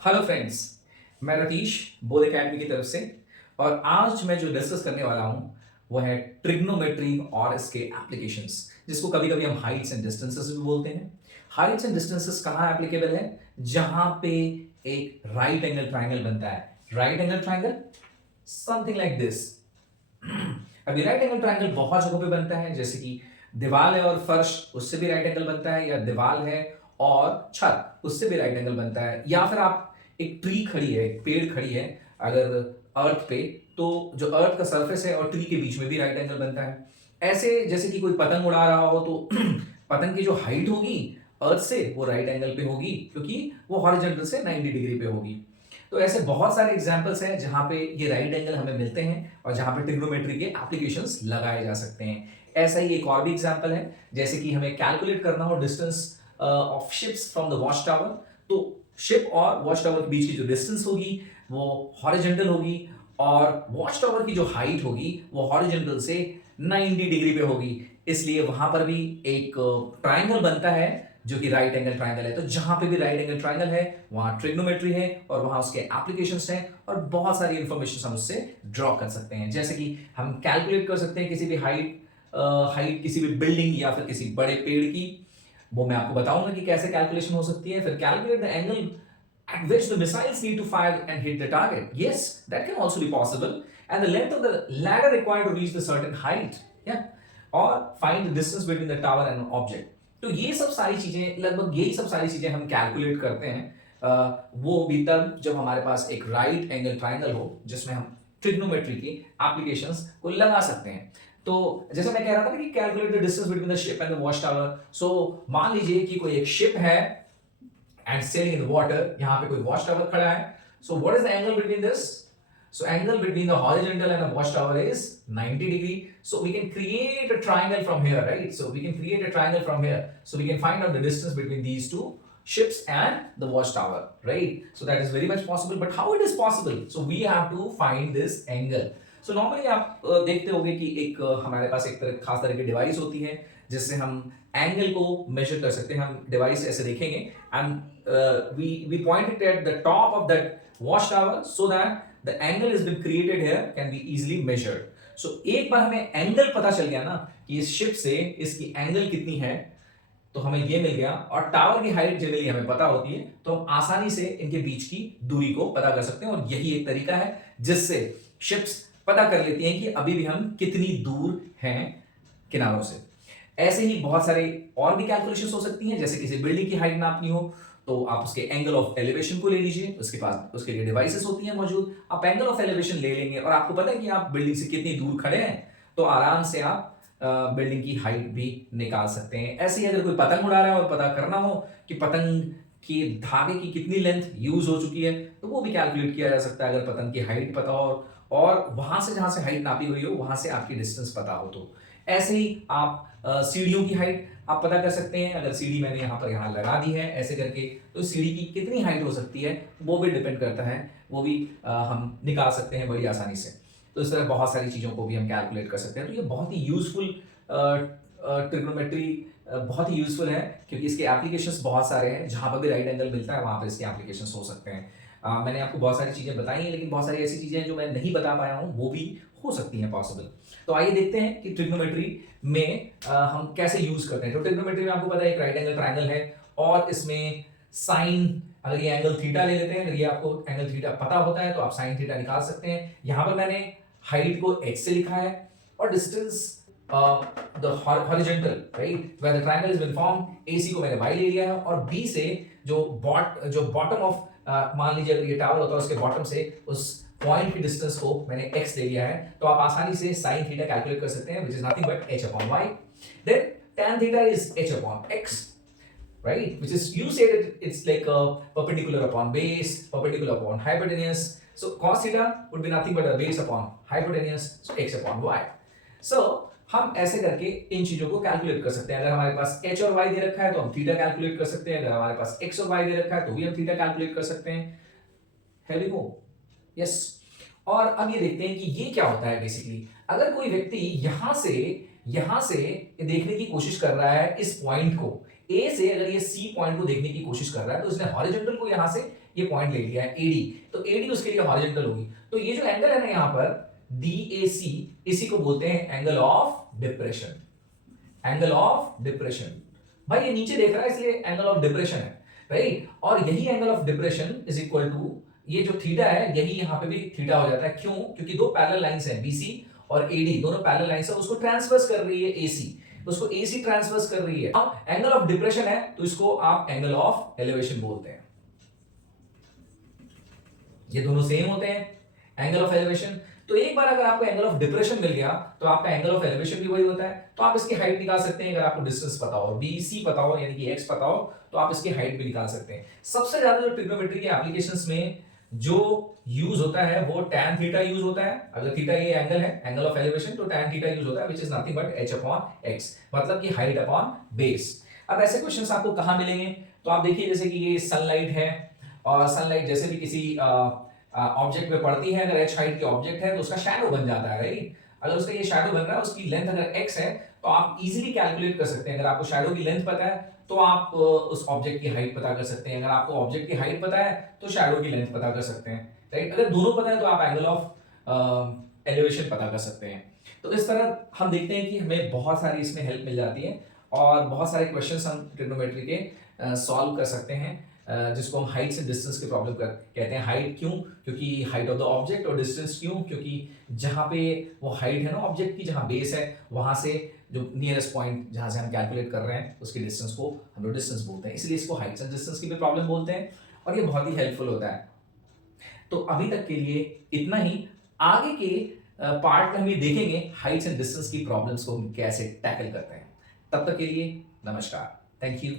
Hello friends, मैं रतीश बोध academy की तरफ से। और आज मैं जो डिस्कस करने वाला हूँ वो है ट्रिग्नोमेट्री और इसके एप्लीकेशंस, जिसको कभी कभी हम हाइट्स एंड डिस्टेंसेस भी बोलते हैं। हाइट्स एंड डिस्टेंसेस कहाँ एप्लीकेबल है? जहां पे एक राइट एंगल ट्राइंगल बनता है। Right angle triangle something like this. अभी राइट एंगल ट्राइंगल बहुत जगहों पे बनता है, जैसे कि दीवार है और फर्श, उससे भी राइट एंगल बनता है, या दीवार है और छत, उससे भी राइट एंगल बनता है। या फिर आप एक ट्री खड़ी है, एक पेड़ खड़ी है अगर अर्थ पे, तो जो अर्थ का सरफेस है और ट्री के बीच में भी राइट एंगल बनता है। ऐसे जैसे कि कोई पतंग उड़ा रहा हो तो पतंग की जो हाइट होगी अर्थ से वो राइट एंगल पे होगी, क्योंकि वो हॉरिजॉन्टल से 90 डिग्री पे होगी। तो ऐसे बहुत सारे एग्जाम्पल्स हैं जहां पे ये राइट एंगल हमें मिलते हैं और जहां पे ट्रिग्नोमेट्री के एप्लीकेशंस लगाए जा सकते हैं। ऐसा ही एक और भी एग्जाम्पल है, जैसे कि हमें कैलकुलेट करना हो distance of ships from the watch tower. तो शिप और वॉच टावर के बीच की जो डिस्टेंस होगी वो हॉरिजॉन्टल होगी, और वॉच टावर की जो हाइट होगी वो हॉरिजॉन्टल से 90 डिग्री पे होगी। इसलिए वहां पर भी एक ट्राइंगल बनता है जो कि राइट एंगल ट्राइंगल है। तो जहां पे भी राइट एंगल ट्राइंगल है वहां ट्रिग्नोमेट्री है और वहां उसके एप्लीकेशंस हैं, और बहुत सारी इंफॉर्मेशन हम उससे ड्रॉ कर सकते हैं। जैसे कि हम कैलकुलेट कर सकते हैं किसी भी हाइट किसी भी बिल्डिंग या फिर किसी बड़े पेड़ की। वो मैं आपको बताऊंगा कि कैसे कैलकुलेशन हो सकती है। फिर calculate the angle at which the missiles need to fire and hit the target. Yes, that can also be possible. And the length of the ladder required to reach the certain height. Yeah. Or find the distance between the tower and an object. तो ये सब सारी चीजें, लगभग यही सब सारी चीजें हम कैलकुलेट करते हैं। वो भी तब जब हमारे पास एक राइट एंगल ट्राइंगल हो जिसमें हम ट्रिग्नोमेट्री की एप्लीकेशंस को लगा सकते हैं। तो जैसे मैं कह रहा था ना कि calculate the distance between the ship and the watch tower. So मान लीजिए कि कोई एक शिप है and sailing in the water, यहाँ पे कोई watch tower खड़ा है। So what is the angle between this? So angle between the horizontal and the watch tower is 90 degree. So we can create a triangle from here, right? So we can create a triangle from here. So we can find out the distance between these two ships and the watchtower, right? So that is very much possible. But how it is possible? So we have to find this angle. So normally आप देखते होंगे कि एक हमारे पास एक तरह खास तरह की डिवाइस होती है जिससे हम एंगल को मेजर कर सकते हैं। हम डिवाइस ऐसे देखेंगे and we point it at the top of that watch tower so that the angle is been created here can be easily measured. So एक बार हमें एंगल पता चल गया ना कि इस शिप से इसकी एंगल कितनी है, तो हमें ये मिल गया। और टावर की हाइट जनरली हमें पता होती है, तो हम आसानी से इनके बीच की दूरी को पता कर सकते हैं। और यही एक तरीका है जिससे शिप्स पता कर लेती हैं कि अभी भी हम कितनी दूर हैं किनारों से। ऐसे ही बहुत सारे और भी कैलकुलेशंस हो सकती हैं। जैसे किसी बिल्डिंग की हाइट नापनी हो तो आप उसके एंगल ऑफ एलिवेशन को ले लीजिए, उसके पास उसके लिए डिवाइसेस होती हैं मौजूद। आप एंगल ऑफ एलिवेशन ले लेंगे और आपको पता है कि आप बिल्डिंग से कितनी दूर खड़े हैं, तो आराम से आप बिल्डिंग की हाइट भी निकाल सकते हैं। ऐसे ही अगर कोई पतंग उड़ा रहा है और पता करना हो कि पतंग की धागे की कितनी लेंथ यूज हो चुकी है, तो वो भी कैलकुलेट किया जा सकता है अगर पतंग की हाइट पता हो और वहां से जहां से हाइट नापी हुई हो वहां से आपकी डिस्टेंस पता हो। तो ऐसे ही आप सीढ़ियों की हाइट आप पता कर सकते हैं। अगर सीढ़ी मैंने यहाँ लगा दी है ऐसे करके, तो सीढ़ी की कितनी हाइट हो सकती है वो भी डिपेंड करता है, वो भी हम निकाल सकते हैं बड़ी आसानी से। तो इस तरह बहुत सारी चीज़ों को भी हम कैलकुलेट कर सकते हैं। तो ये बहुत ही यूजफुल ट्रिग्नोमेट्री बहुत ही यूजफुल है, क्योंकि इसके एप्लीकेशंस बहुत सारे हैं। जहां पर भी राइट एंगल मिलता है वहां पर इसके एप्लीकेशंस हो सकते हैं। मैंने आपको बहुत सारी चीज़ें बताई हैं, लेकिन बहुत सारी ऐसी चीज़ें हैं जो मैं नहीं बता पाया हूँ, वो भी हो सकती हैं पॉसिबल। तो आइए देखते हैं कि ट्रिग्नोमेट्री में हम कैसे यूज करते हैं। तो ट्रिग्नोमेट्री में आपको पता है एक राइट एंगल ट्राइंगल है, और इसमें साइन, अगर ये एंगल थीटा ले लेते हैं, अगर ये आपको एंगल थीटा पता होता है तो आप साइन थीटा निकाल सकते हैं। यहां पर मैंने हाइट को x से लिखा है और distance the horizontal, right, where the triangle is been form, AC को मैंने y ले लिया है, और B से जो बॉटम ऑफ मान लीजिए अगर ये टावर होता है उसके बॉटम से उस पॉइंट की डिस्टेंस को मैंने x ले लिया है। तो आप आसानी से sin थीटा कैलकुलेट कर सकते हैं, which is nothing but h upon y. Then tan theta is h upon x, right, which is, you say that it's like a perpendicular upon base, perpendicular upon hypotenuse. So cos theta would be nothing but a base upon hypotenuse, so x upon y. So हम ऐसे करके इन चीजों को calculate कर सकते हैं। अगर हमारे पास h और y दे रखा है तो हम थीटा कैलकुलेट कर सकते हैं, अगर हमारे पास x और y दे रखा है तो भी हम थीटा कैलकुलेट कर सकते हैं। Here we go. Yes. और अब ये देखते हैं कि ये क्या होता है। बेसिकली अगर कोई व्यक्ति यहां से देखने की कोशिश कर रहा है इस पॉइंट को, ए से अगर ये सी पॉइंट को देखने की कोशिश कर रहा है तो इसने हॉरिजॉन्टल को यहां से ये पॉइंट ले लिया है एडी, तो एडी उसके लिए हॉरिजॉन्टल होगी। तो ये जो एंगल है ना यहां पर डीएसी, इसी को बोलते हैं angle of depression. Angle of depression, भाई ये नीचे देख रहा है इसलिए एंगल ऑफ डिप्रेशन है, राइट। और यही angle of depression is equal to ये जो थीटा है, यही यहां पे भी थीटा हो जाता है। क्यों? क्योंकि दो पैरेलल लाइंस हैं, बीसी और एडी, दोनों पैरेलल लाइंस है, उसको ट्रांसवर्स कर रही है एसी, उसको एसी ट्रांसवर्स कर रही है। अब एंगल ऑफ डिप्रेशन है तो इसको आप एंगल ऑफ एलिवेशन बोलते हैं। ये दोनों सेम होते हैं एंगल ऑफ एलिवेशन। तो एक बार अगर आपको एंगल ऑफ डिप्रेशन मिल गया तो आपका एंगल ऑफ एलिवेशन भी वही होता है। तो आप इसकी हाइट निकाल सकते हैं, अगर आपको डिस्टेंस पता हो, बीसी पता हो यानी कि एक्स पता हो, तो आप इसकी हाइट भी निकाल सकते हैं। सबसे ज्यादा जो ट्रिग्नोमेट्री के एप्लीकेशंस में जो यूज होता है वो tan थीटा यूज होता है। अगर थीटा ये एंगल है, एंगल ऑफ एलिवेशन, तो tan थीटा यूज होता है, which is nothing but h upon x, मतलब कि हाइट अपॉन बेस। अब ऐसे क्वेश्चंस आपको कहां मिलेंगे? तो आप देखिए जैसे कि ये सनलाइट है, और सनलाइट जैसे भी किसी ऑब्जेक्ट पे पड़ती है, अगर h हाइट के ऑब्जेक्ट है तो उसका शैडो बन जाता है, राइट। अगर उसका ये शैडो बन रहा है, उसकी लेंथ अगर x है तो आप इजीली कैलकुलेट कर सकते हैं। अगर आपको शैडो की लेंथ पता है तो आप उस ऑब्जेक्ट की हाइट पता कर सकते हैं। अगर आपको ऑब्जेक्ट की हाइट पता है तो शैडो की लेंथ पता कर सकते हैं, राइट। अगर दोनों पता है तो आप एंगल ऑफ एलिवेशन पता कर सकते हैं। तो इस तरह हम देखते हैं कि हमें बहुत सारी इसमें हेल्प मिल जाती है, और बहुत सारे क्वेश्चंस हम ट्रिग्नोमेट्री के सॉल्व कर सकते हैं, जिसको हम हाइट्स एंड डिस्टेंस के प्रॉब्लम कहते हैं। हाइट क्यों? क्योंकि हाइट ऑफ द ऑब्जेक्ट, और डिस्टेंस क्यों? क्योंकि जहां पे वो हाइट है ना ऑब्जेक्ट की, जहां बेस है, वहां से जो नियरेस्ट पॉइंट जहां से हम कैलकुलेट कर रहे हैं उसकी डिस्टेंस को हम लोग डिस्टेंस बोलते हैं, इसलिए इसको हाइट्स एंड डिस्टेंस की भी प्रॉब्लम बोलते हैं, और ये बहुत ही हेल्पफुल होता है। तो अभी तक के लिए इतना ही। आगे के पार्ट में हम ये देखेंगे हाइट्स एंड डिस्टेंस की प्रॉब्लम्स को हम कैसे टैकल करते हैं। तब तक के लिए नमस्कार, थैंक यू।